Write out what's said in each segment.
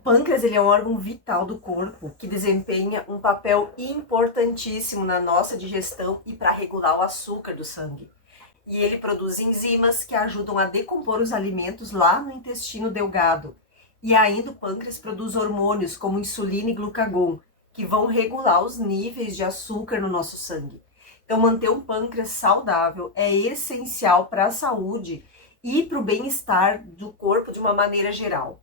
pâncreas ele é um órgão vital do corpo que desempenha um papel importantíssimo na nossa digestão e para regular o açúcar do sangue. E ele produz enzimas que ajudam a decompor os alimentos lá no intestino delgado. E ainda o pâncreas produz hormônios como insulina e glucagon, que vão regular os níveis de açúcar no nosso sangue. Então, manter um pâncreas saudável é essencial para a saúde e para o bem-estar do corpo de uma maneira geral.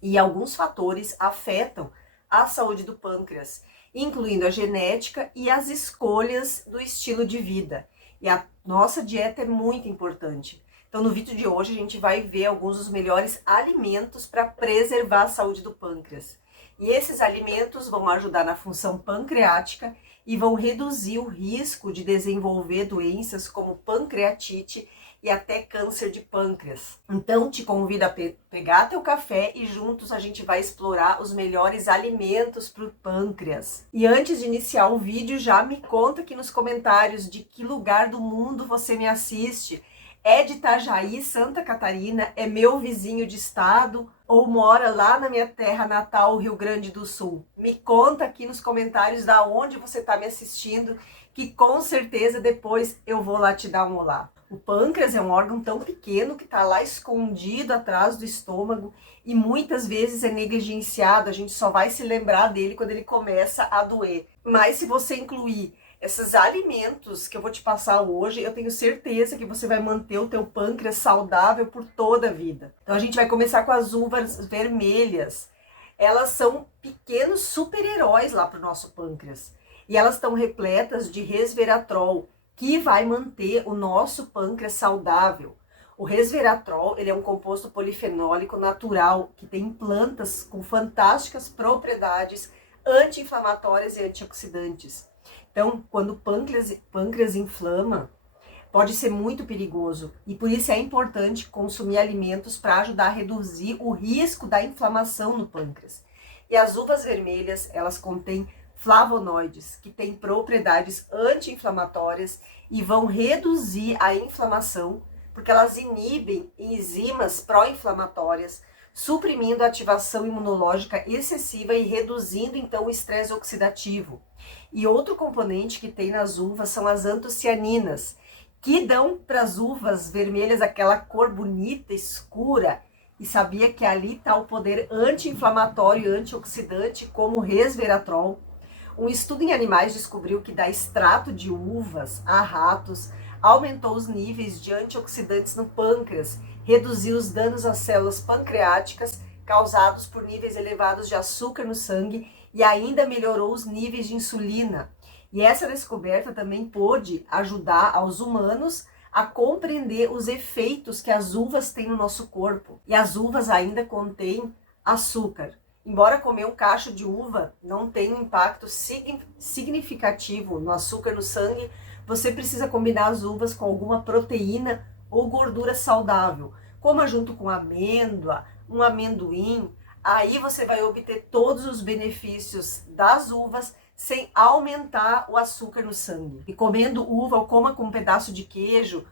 E alguns fatores afetam a saúde do pâncreas, incluindo a genética e as escolhas do estilo de vida. E a nossa dieta é muito importante. Então, no vídeo de hoje, a gente vai ver alguns dos melhores alimentos para preservar a saúde do pâncreas. E esses alimentos vão ajudar na função pancreática e vão reduzir o risco de desenvolver doenças como pancreatite e até câncer de pâncreas. Então, te convido a pegar teu café e juntos a gente vai explorar os melhores alimentos para o pâncreas. E antes de iniciar o vídeo, já me conta aqui nos comentários de que lugar do mundo você me assiste. É de Itajaí, Santa Catarina, é meu vizinho de estado ou mora lá na minha terra natal, Rio Grande do Sul? Me conta aqui nos comentários da onde você está me assistindo, que com certeza depois eu vou lá te dar um olá. O pâncreas é um órgão tão pequeno que está lá escondido atrás do estômago e muitas vezes é negligenciado, a gente só vai se lembrar dele quando ele começa a doer. Mas se você incluir esses alimentos que eu vou te passar hoje, eu tenho certeza que você vai manter o teu pâncreas saudável por toda a vida. Então a gente vai começar com as uvas vermelhas. Elas são pequenos super-heróis lá para o nosso pâncreas. E elas estão repletas de resveratrol, que vai manter o nosso pâncreas saudável. O resveratrol, ele é um composto polifenólico natural que tem plantas com fantásticas propriedades anti-inflamatórias e antioxidantes. Então, quando o pâncreas inflama, pode ser muito perigoso e por isso é importante consumir alimentos para ajudar a reduzir o risco da inflamação no pâncreas. E as uvas vermelhas, elas contêm flavonoides, que têm propriedades anti-inflamatórias e vão reduzir a inflamação, porque elas inibem enzimas pró-inflamatórias, suprimindo a ativação imunológica excessiva e reduzindo então o estresse oxidativo. E outro componente que tem nas uvas são as antocianinas, que dão para as uvas vermelhas aquela cor bonita, escura. E sabia que ali está o poder anti-inflamatório e antioxidante, como o resveratrol. Um estudo em animais descobriu que dar extrato de uvas a ratos aumentou os níveis de antioxidantes no pâncreas, reduziu os danos às células pancreáticas causados por níveis elevados de açúcar no sangue e ainda melhorou os níveis de insulina. E essa descoberta também pôde ajudar aos humanos a compreender os efeitos que as uvas têm no nosso corpo. E as uvas ainda contêm açúcar. Embora comer um cacho de uva não tenha um impacto significativo no açúcar no sangue, você precisa combinar as uvas com alguma proteína ou gordura saudável, como junto com amêndoa, um amendoim. Aí você vai obter todos os benefícios das uvas sem aumentar o açúcar no sangue. E comendo uva, coma com um pedaço de queijo,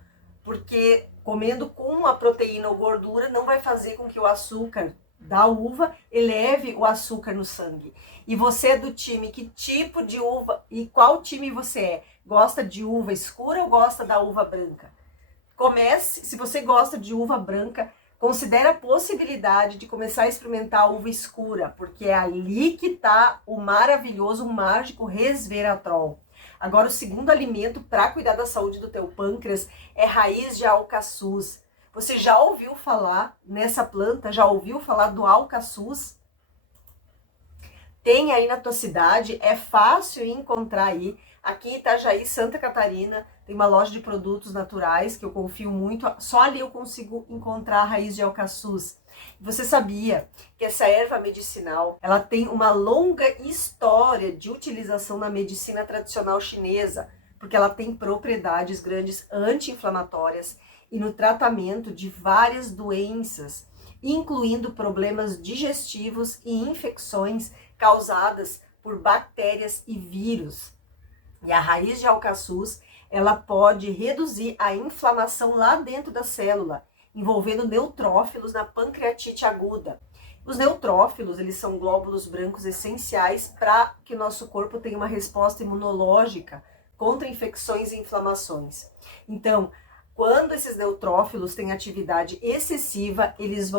porque comendo com a proteína ou gordura não vai fazer com que o açúcar da uva eleve o açúcar no sangue. E você é do time, que tipo de uva e qual time você é? Gosta de uva escura ou gosta da uva branca? Comece, se você gosta de uva branca, considere a possibilidade de começar a experimentar a uva escura, porque é ali que está o maravilhoso, o mágico resveratrol. Agora, o segundo alimento para cuidar da saúde do teu pâncreas é raiz de alcaçuz. Você já ouviu falar nessa planta? Já ouviu falar do alcaçuz? Tem aí na tua cidade, é fácil encontrar aí. Aqui em Itajaí, Santa Catarina, tem uma loja de produtos naturais que eu confio muito. Só ali eu consigo encontrar a raiz de alcaçuz. Você sabia que essa erva medicinal, ela tem uma longa história de utilização na medicina tradicional chinesa, porque ela tem propriedades grandes anti-inflamatórias e no tratamento de várias doenças, incluindo problemas digestivos e infecções causadas por bactérias e vírus. E a raiz de alcaçuz, ela pode reduzir a inflamação lá dentro da célula, envolvendo neutrófilos na pancreatite aguda. Os neutrófilos, eles são glóbulos brancos essenciais para que o nosso corpo tenha uma resposta imunológica contra infecções e inflamações. Então, quando esses neutrófilos têm atividade excessiva, eles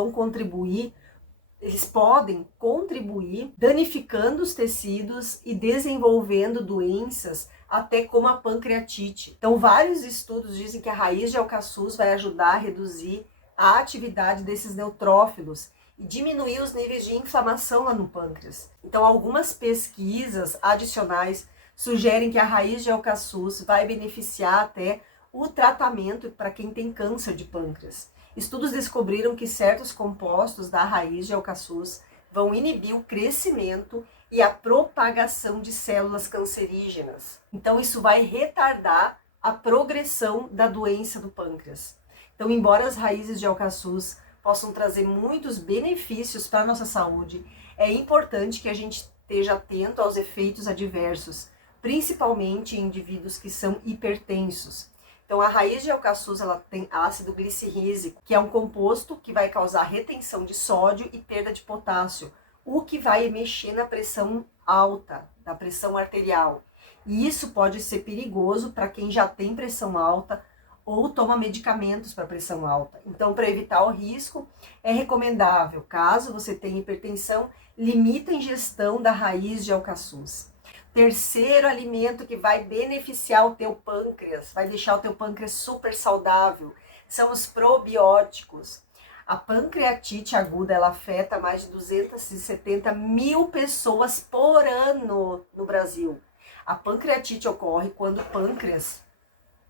podem contribuir danificando os tecidos e desenvolvendo doenças, até como a pancreatite. Então, vários estudos dizem que a raiz de alcaçuz vai ajudar a reduzir a atividade desses neutrófilos e diminuir os níveis de inflamação lá no pâncreas. Então, algumas pesquisas adicionais sugerem que a raiz de alcaçuz vai beneficiar até o tratamento para quem tem câncer de pâncreas. Estudos descobriram que certos compostos da raiz de alcaçuz vão inibir o crescimento e a propagação de células cancerígenas. Então, isso vai retardar a progressão da doença do pâncreas. Então, embora as raízes de alcaçuz possam trazer muitos benefícios para a nossa saúde, é importante que a gente esteja atento aos efeitos adversos, principalmente em indivíduos que são hipertensos. Então, a raiz de alcaçuz ela tem ácido glicirrísico, que é um composto que vai causar retenção de sódio e perda de potássio, o que vai mexer na pressão alta, na pressão arterial. E isso pode ser perigoso para quem já tem pressão alta ou toma medicamentos para pressão alta. Então, para evitar o risco, é recomendável, caso você tenha hipertensão, limita a ingestão da raiz de alcaçuz. Terceiro alimento que vai beneficiar o teu pâncreas, vai deixar o teu pâncreas super saudável, são os probióticos. A pancreatite aguda, ela afeta mais de 270 mil pessoas por ano no Brasil. A pancreatite ocorre quando o pâncreas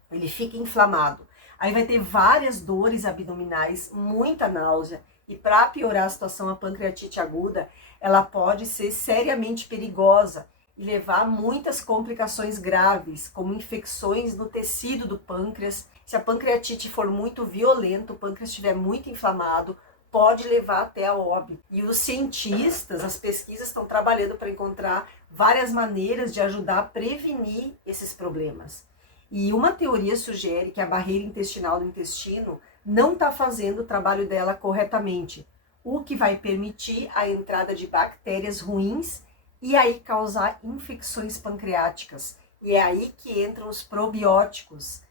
ele fica inflamado. Aí vai ter várias dores abdominais, muita náusea. E para piorar a situação, a pancreatite aguda, ela pode ser seriamente perigosa e levar a muitas complicações graves, como infecções no tecido do pâncreas. Se a pancreatite for muito violenta, o pâncreas estiver muito inflamado, pode levar até a óbito. E os cientistas, as pesquisas estão trabalhando para encontrar várias maneiras de ajudar a prevenir esses problemas. E uma teoria sugere que a barreira intestinal do intestino não está fazendo o trabalho dela corretamente, o que vai permitir a entrada de bactérias ruins e aí causar infecções pancreáticas. E é aí que entram os probióticos.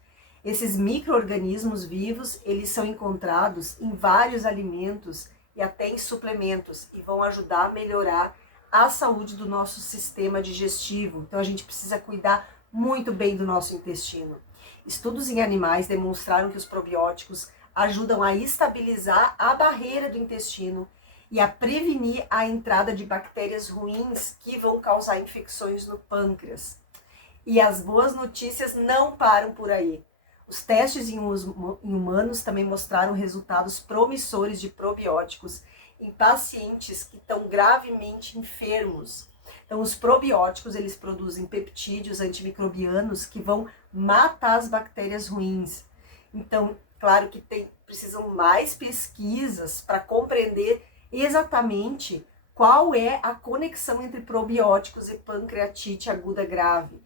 Esses micro-organismos vivos, eles são encontrados em vários alimentos e até em suplementos e vão ajudar a melhorar a saúde do nosso sistema digestivo. Então a gente precisa cuidar muito bem do nosso intestino. Estudos em animais demonstraram que os probióticos ajudam a estabilizar a barreira do intestino e a prevenir a entrada de bactérias ruins que vão causar infecções no pâncreas. E as boas notícias não param por aí. Os testes em humanos também mostraram resultados promissores de probióticos em pacientes que estão gravemente enfermos. Então, os probióticos, eles produzem peptídeos antimicrobianos que vão matar as bactérias ruins. Então, claro que precisam mais pesquisas para compreender exatamente qual é a conexão entre probióticos e pancreatite aguda grave.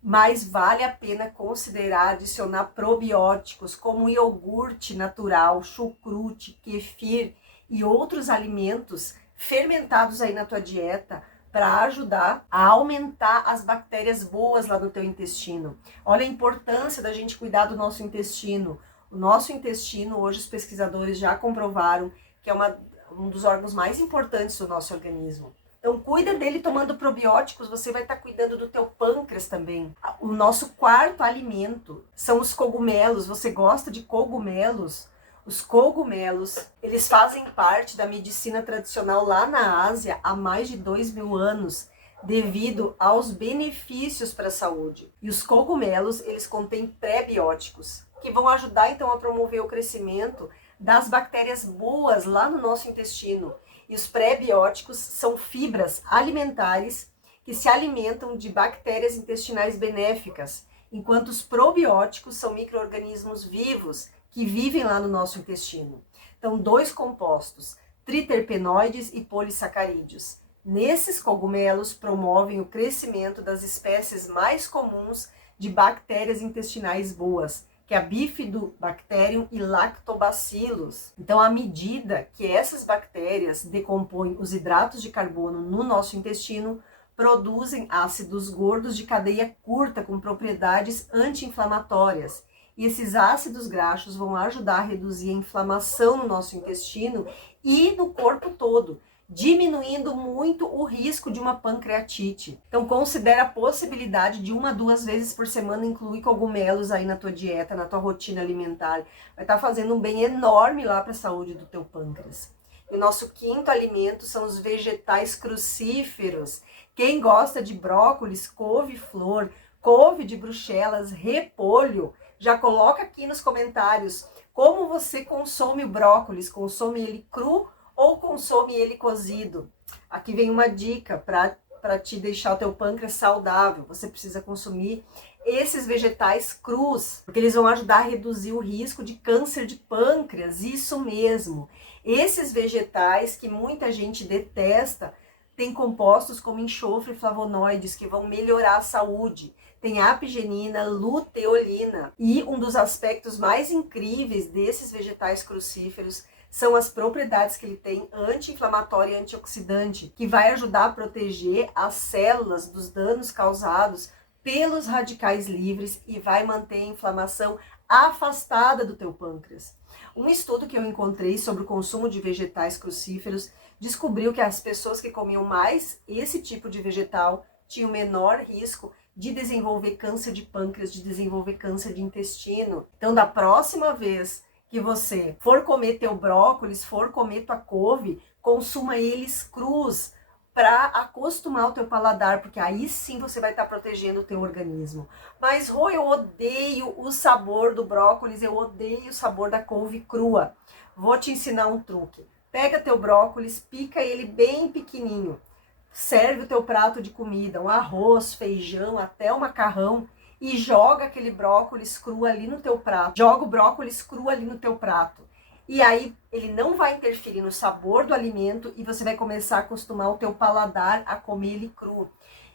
Mas vale a pena considerar adicionar probióticos como iogurte natural, chucrute, kefir e outros alimentos fermentados aí na tua dieta para ajudar a aumentar as bactérias boas lá no teu intestino. Olha a importância da gente cuidar do nosso intestino. O nosso intestino, hoje os pesquisadores já comprovaram que é um dos órgãos mais importantes do nosso organismo. Então, cuida dele tomando probióticos, você vai estar cuidando do teu pâncreas também. O nosso quarto alimento são os cogumelos. Você gosta de cogumelos? Os cogumelos, eles fazem parte da medicina tradicional lá na Ásia há mais de 2.000 anos, devido aos benefícios para a saúde. E os cogumelos, eles contêm pré-bióticos, que vão ajudar então a promover o crescimento das bactérias boas lá no nosso intestino. E os pré-bióticos são fibras alimentares que se alimentam de bactérias intestinais benéficas, enquanto os probióticos são micro-organismos vivos que vivem lá no nosso intestino. Então, 2 compostos, triterpenoides e polissacarídeos. Nesses cogumelos promovem o crescimento das espécies mais comuns de bactérias intestinais boas, que é a Bifidobacterium e Lactobacillus. Então, à medida que essas bactérias decompõem os hidratos de carbono no nosso intestino, produzem ácidos gordos de cadeia curta com propriedades anti-inflamatórias. E esses ácidos graxos vão ajudar a reduzir a inflamação no nosso intestino e no corpo todo, diminuindo muito o risco de uma pancreatite. Então, considere a possibilidade de 1 a 2 vezes por semana incluir cogumelos aí na tua dieta, na tua rotina alimentar. Vai estar fazendo um bem enorme lá para a saúde do teu pâncreas. E o nosso quinto alimento são os vegetais crucíferos. Quem gosta de brócolis, couve-flor, couve de Bruxelas, repolho, já coloca aqui nos comentários como você consome o brócolis. Consome ele cru ou consome ele cozido? Aqui vem uma dica para te deixar o teu pâncreas saudável. Você precisa consumir esses vegetais crus, porque eles vão ajudar a reduzir o risco de câncer de pâncreas. Isso mesmo. Esses vegetais que muita gente detesta têm compostos como enxofre e flavonoides que vão melhorar a saúde. Tem apigenina, luteolina. E um dos aspectos mais incríveis desses vegetais crucíferos são as propriedades que ele tem anti-inflamatório e antioxidante, que vai ajudar a proteger as células dos danos causados pelos radicais livres e vai manter a inflamação afastada do teu pâncreas. Um estudo que eu encontrei sobre o consumo de vegetais crucíferos descobriu que as pessoas que comiam mais esse tipo de vegetal tinham menor risco de desenvolver câncer de pâncreas, de desenvolver câncer de intestino. Então, da próxima vez que você for comer teu brócolis, for comer tua couve, consuma eles crus para acostumar o teu paladar, porque aí sim você vai estar protegendo o teu organismo. Mas, Rô, eu odeio o sabor do brócolis, eu odeio o sabor da couve crua. Vou te ensinar um truque. Pega teu brócolis, pica ele bem pequenininho. Serve o teu prato de comida, um arroz, feijão, até um macarrão, e joga aquele brócolis cru ali no teu prato. Joga o brócolis cru ali no teu prato. E aí ele não vai interferir no sabor do alimento e você vai começar a acostumar o teu paladar a comer ele cru.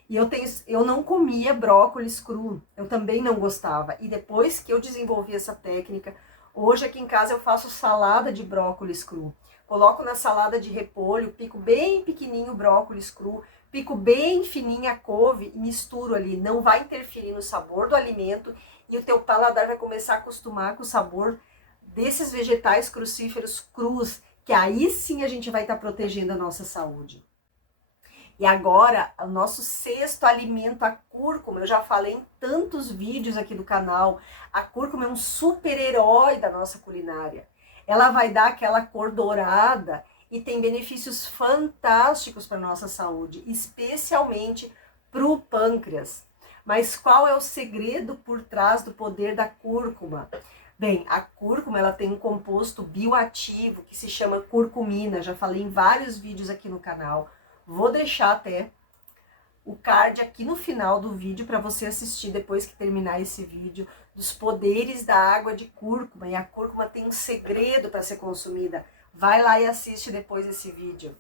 E eu não comia brócolis cru, eu também não gostava. E depois que eu desenvolvi essa técnica, hoje aqui em casa eu faço salada de brócolis cru. Coloco na salada de repolho, pico bem pequenininho o brócolis cru, pico bem fininha a couve e misturo ali. Não vai interferir no sabor do alimento e o teu paladar vai começar a acostumar com o sabor desses vegetais crucíferos crus, que aí sim a gente vai estar protegendo a nossa saúde. E agora, o nosso sexto alimento, a cúrcuma. Eu já falei em tantos vídeos aqui do canal. A cúrcuma é um super-herói da nossa culinária. Ela vai dar aquela cor dourada e tem benefícios fantásticos para a nossa saúde, especialmente para o pâncreas. Mas qual é o segredo por trás do poder da cúrcuma? Bem, a cúrcuma ela tem um composto bioativo que se chama curcumina. Já falei em vários vídeos aqui no canal. Vou deixar até o card aqui no final do vídeo para você assistir depois que terminar esse vídeo, dos poderes da água de cúrcuma. E a cúrcuma tem um segredo para ser consumida. Vai lá e assiste depois esse vídeo.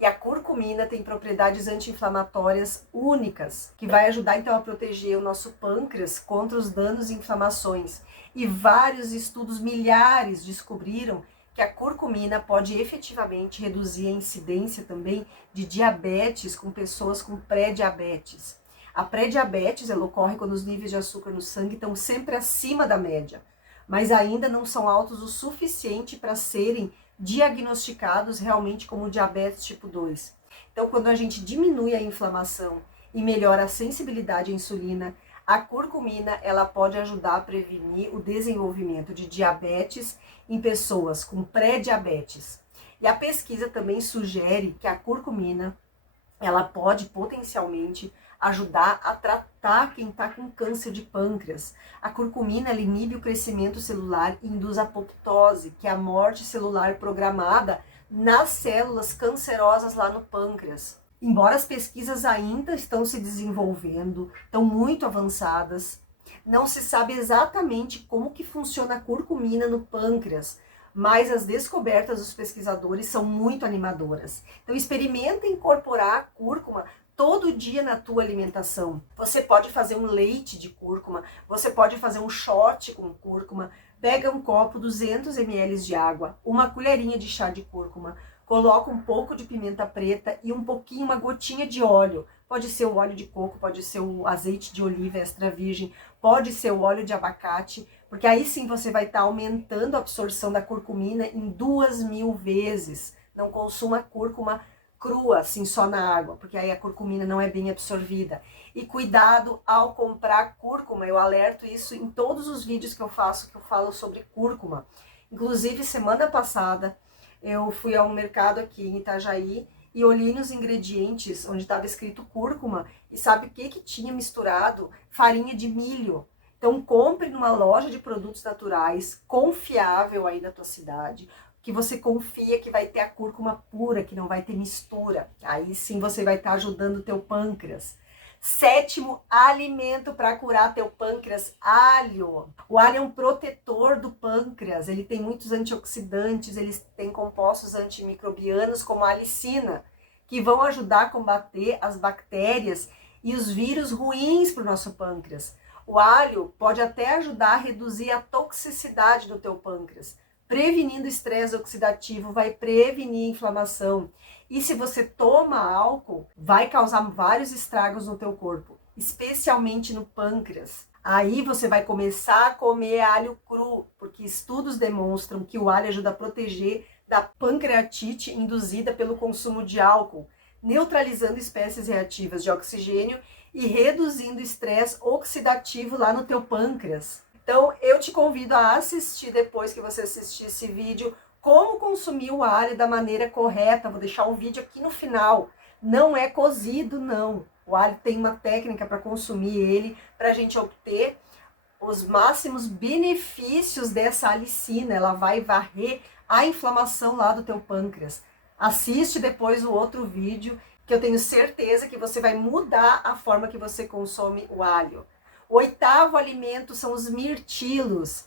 E a curcumina tem propriedades anti-inflamatórias únicas, que vai ajudar então a proteger o nosso pâncreas contra os danos e inflamações. E vários estudos, milhares, descobriram que a curcumina pode efetivamente reduzir a incidência também de diabetes com pessoas com pré-diabetes. A pré-diabetes ela ocorre quando os níveis de açúcar no sangue estão sempre acima da média, mas ainda não são altos o suficiente para serem diagnosticados realmente como diabetes tipo 2. Então, quando a gente diminui a inflamação e melhora a sensibilidade à insulina, a curcumina ela pode ajudar a prevenir o desenvolvimento de diabetes em pessoas com pré-diabetes. E a pesquisa também sugere que a curcumina ela pode potencialmente ajudar a tratar quem está com câncer de pâncreas. A curcumina ela inibe o crescimento celular e induz a apoptose, que é a morte celular programada nas células cancerosas lá no pâncreas. Embora as pesquisas ainda estão se desenvolvendo, estão muito avançadas, não se sabe exatamente como que funciona a curcumina no pâncreas, mas as descobertas dos pesquisadores são muito animadoras. Então experimenta incorporar a cúrcuma todo dia na tua alimentação. Você pode fazer um leite de cúrcuma, você pode fazer um shot com cúrcuma. Pega um copo, 200 ml de água, uma colherinha de chá de cúrcuma, coloca um pouco de pimenta preta e um pouquinho, uma gotinha de óleo. Pode ser o óleo de coco, pode ser o azeite de oliva extra virgem, pode ser o óleo de abacate, porque aí sim você vai estar aumentando a absorção da curcumina em 2.000 vezes. Não consuma cúrcuma crua, assim, só na água, porque aí a curcumina não é bem absorvida. E cuidado ao comprar cúrcuma, eu alerto isso em todos os vídeos que eu faço, que eu falo sobre cúrcuma. Inclusive, semana passada, eu fui a um mercado aqui em Itajaí e olhei nos ingredientes onde estava escrito cúrcuma e sabe o que tinha misturado? Farinha de milho. Então, compre numa loja de produtos naturais, confiável aí da tua cidade, que você confia que vai ter a cúrcuma pura, que não vai ter mistura. Aí sim você vai estar ajudando o teu pâncreas. 7º alimento para curar teu pâncreas, alho. O alho é um protetor do pâncreas, ele tem muitos antioxidantes, ele tem compostos antimicrobianos como a alicina, que vão ajudar a combater as bactérias e os vírus ruins para o nosso pâncreas. O alho pode até ajudar a reduzir a toxicidade do teu pâncreas. Prevenindo estresse oxidativo, vai prevenir inflamação. E se você toma álcool, vai causar vários estragos no teu corpo, especialmente no pâncreas. Aí você vai começar a comer alho cru, porque estudos demonstram que o alho ajuda a proteger da pancreatite induzida pelo consumo de álcool, neutralizando espécies reativas de oxigênio e reduzindo o estresse oxidativo lá no teu pâncreas. Então, eu te convido a assistir, depois que você assistir esse vídeo, como consumir o alho da maneira correta. Vou deixar o vídeo aqui no final. Não é cozido, não. O alho tem uma técnica para consumir ele, para a gente obter os máximos benefícios dessa alicina. Ela vai varrer a inflamação lá do teu pâncreas. Assiste depois o outro vídeo, que eu tenho certeza que você vai mudar a forma que você consome o alho. O 8º alimento são os mirtilos.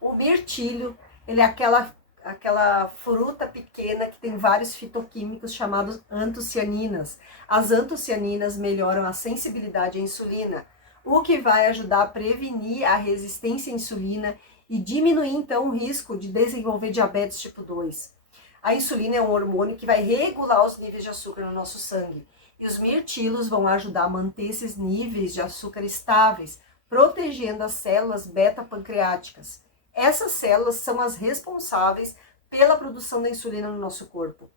O mirtilo, ele é aquela fruta pequena que tem vários fitoquímicos chamados antocianinas. As antocianinas melhoram a sensibilidade à insulina, o que vai ajudar a prevenir a resistência à insulina e diminuir então o risco de desenvolver diabetes tipo 2. A insulina é um hormônio que vai regular os níveis de açúcar no nosso sangue. E os mirtilos vão ajudar a manter esses níveis de açúcar estáveis, protegendo as células beta-pancreáticas. Essas células são as responsáveis pela produção da insulina no nosso corpo.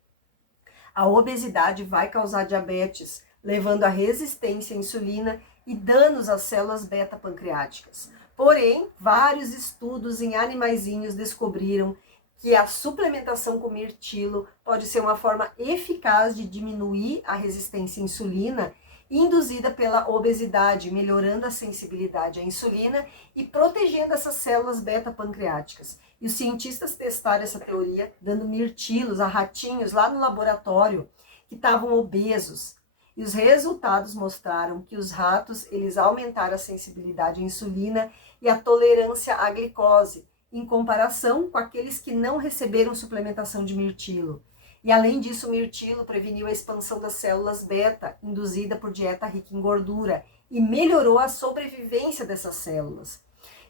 A obesidade vai causar diabetes, levando à resistência à insulina e danos às células beta-pancreáticas. Porém, vários estudos em animaizinhos descobriram que a suplementação com mirtilo pode ser uma forma eficaz de diminuir a resistência à insulina induzida pela obesidade, melhorando a sensibilidade à insulina e protegendo essas células beta-pancreáticas. E os cientistas testaram essa teoria dando mirtilos a ratinhos lá no laboratório que estavam obesos. E os resultados mostraram que os ratos, eles aumentaram a sensibilidade à insulina e a tolerância à glicose, em comparação com aqueles que não receberam suplementação de mirtilo. E além disso, o mirtilo preveniu a expansão das células beta, induzida por dieta rica em gordura, e melhorou a sobrevivência dessas células.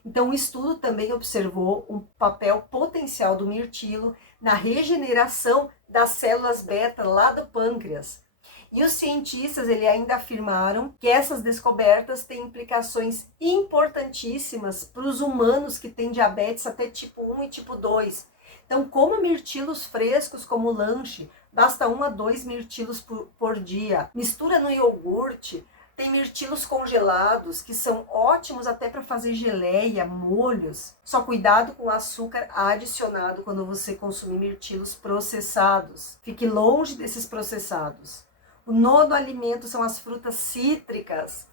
Então, o estudo também observou um papel potencial do mirtilo na regeneração das células beta lá do pâncreas. E os cientistas ainda afirmaram que essas descobertas têm implicações importantíssimas para os humanos que têm diabetes até tipo 1 e tipo 2. Então, coma mirtilos frescos como lanche, basta 1 a 2 mirtilos por dia. Mistura no iogurte, tem mirtilos congelados que são ótimos até para fazer geleia, molhos. Só cuidado com o açúcar adicionado quando você consumir mirtilos processados. Fique longe desses processados. O 9º alimento são as frutas cítricas.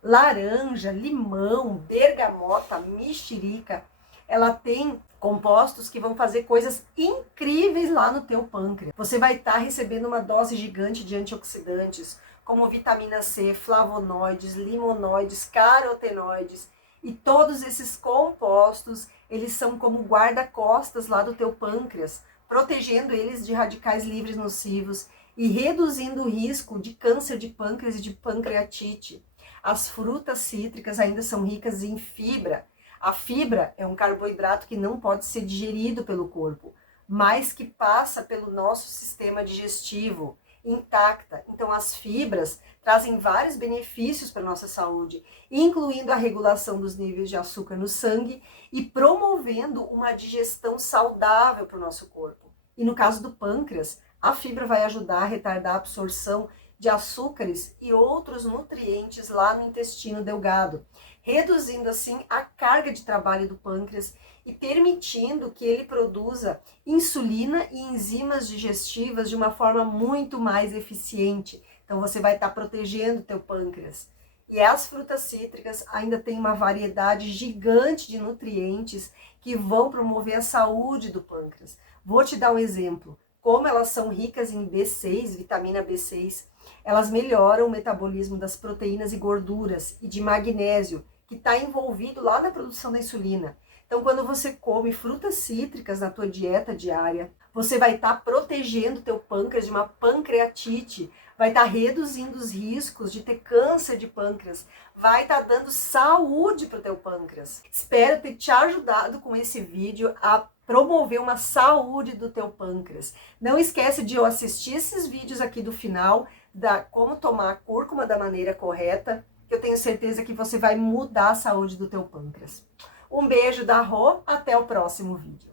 Laranja, limão, bergamota, mexerica. Ela tem compostos que vão fazer coisas incríveis lá no teu pâncreas. Você vai estar recebendo uma dose gigante de antioxidantes, como vitamina C, flavonoides, limonoides, carotenoides. E todos esses compostos, eles são como guarda-costas lá do teu pâncreas, protegendo eles de radicais livres nocivos e reduzindo o risco de câncer de pâncreas e de pancreatite. As frutas cítricas ainda são ricas em fibra. A fibra é um carboidrato que não pode ser digerido pelo corpo, mas que passa pelo nosso sistema digestivo intacta. Então, as fibras trazem vários benefícios para a nossa saúde, incluindo a regulação dos níveis de açúcar no sangue e promovendo uma digestão saudável para o nosso corpo. E no caso do pâncreas, a fibra vai ajudar a retardar a absorção de açúcares e outros nutrientes lá no intestino delgado, reduzindo assim a carga de trabalho do pâncreas e permitindo que ele produza insulina e enzimas digestivas de uma forma muito mais eficiente. Então você vai estar protegendo o teu pâncreas. E as frutas cítricas ainda têm uma variedade gigante de nutrientes que vão promover a saúde do pâncreas. Vou te dar um exemplo. Como elas são ricas em B6, vitamina B6, elas melhoram o metabolismo das proteínas e gorduras e de magnésio, que está envolvido lá na produção da insulina. Então, quando você come frutas cítricas na tua dieta diária, você vai estar protegendo o teu pâncreas de uma pancreatite, vai estar reduzindo os riscos de ter câncer de pâncreas, vai estar dando saúde para o teu pâncreas. Espero ter te ajudado com esse vídeo a promover uma saúde do teu pâncreas. Não esquece de eu assistir esses vídeos aqui do final, da como tomar a cúrcuma da maneira correta, que eu tenho certeza que você vai mudar a saúde do teu pâncreas. Um beijo da Rô, até o próximo vídeo.